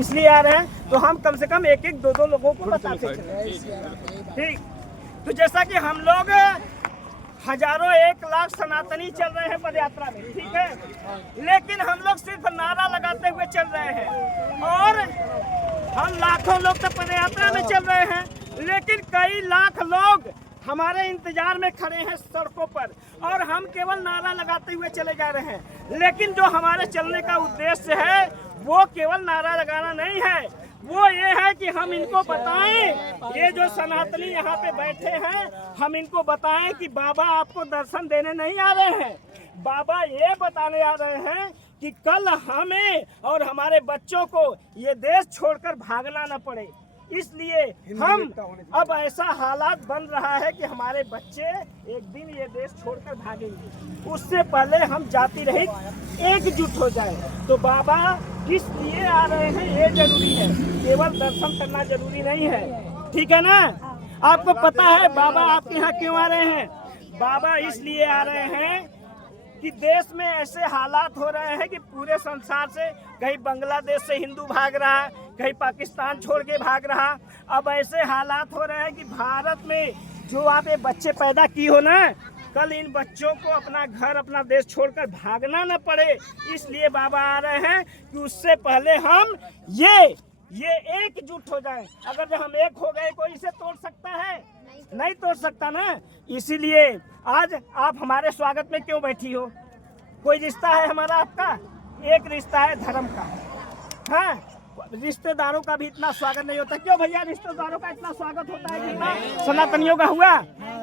इसलिए आ रहे हैं। तो हम कम से कम एक एक दो दो लोगों को बताते चले। ठीक, तो जैसा कि हम लोग हजारों 1 लाख सनातनी चल रहे हैं पद यात्रा में, ठीक है, लेकिन हम लोग सिर्फ नारा लगाते हुए चल रहे हैं और हम लाखों लोग तो पद यात्रा में चल रहे हैं, लेकिन कई लाख लोग हमारे इंतजार में खड़े हैं सड़कों पर और हम केवल नारा लगाते हुए चले जा रहे हैं। लेकिन जो हमारे चलने का उद्देश्य है वो केवल नारा लगाना नहीं है, वो ये है कि हम इनको बताएं, ये जो सनातनी यहाँ पे बैठे हैं, हम इनको बताएं कि बाबा आपको दर्शन देने नहीं आ रहे हैं, बाबा ये बताने आ रहे हैं कि कल हमें और हमारे बच्चों को ये देश छोड़कर भागना न पड़े। इसलिए हम अब ऐसा हालात बन रहा है कि हमारे बच्चे एक दिन ये देश छोड़कर भागेंगे, उससे पहले हम जाति रहित एकजुट हो जाए। तो बाबा किस लिए आ रहे हैं ये जरूरी है, केवल दर्शन करना जरूरी नहीं है, ठीक है ना। आपको पता है बाबा आपके यहाँ क्यों आ रहे हैं? बाबा इसलिए आ रहे हैं कि देश में ऐसे हालात हो रहे हैं कि पूरे संसार से, कहीं बांग्लादेश से हिंदू भाग रहा, कहीं पाकिस्तान छोड़ के भाग रहा। अब ऐसे हालात हो रहे हैं कि भारत में जो आप ये बच्चे पैदा की हो ना, कल इन बच्चों को अपना घर अपना देश छोड़कर भागना न पड़े, इसलिए बाबा आ रहे हैं कि उससे पहले हम ये एकजुट हो जाएं। अगर जब हम एक हो गए कोई इसे तोड़ सकता है? नहीं तोड़ सकता ना। इसीलिए आज आप हमारे स्वागत में क्यों बैठी हो? कोई रिश्ता है हमारा आपका? एक रिश्ता है धर्म का। हाँ, रिश्तेदारों का भी इतना स्वागत नहीं होता। क्यों भैया, रिश्तेदारों का इतना स्वागत होता है जितना सनातनियों का हुआ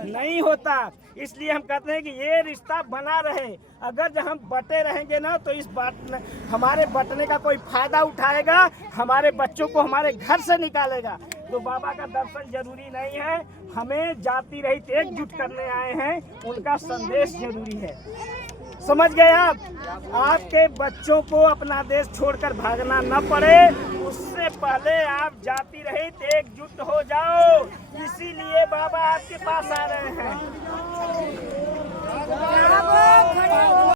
नहीं होता। इसलिए हम कहते हैं कि ये रिश्ता बना रहे। अगर जब हम बटे रहेंगे ना तो इस हमारे बटने का कोई फायदा उठाएगा, हमारे बच्चों को हमारे घर से निकालेगा। तो बाबा का दर्शन जरूरी नहीं है, हमें जाति रहित एकजुट करने आए हैं, उनका संदेश जरूरी है। समझ गए आप? आपके बच्चों को अपना देश छोड़कर भागना न पड़े, उससे पहले आप जाति रहित एकजुट हो जाओ। इसीलिए बाबा आपके पास आ रहे हैं।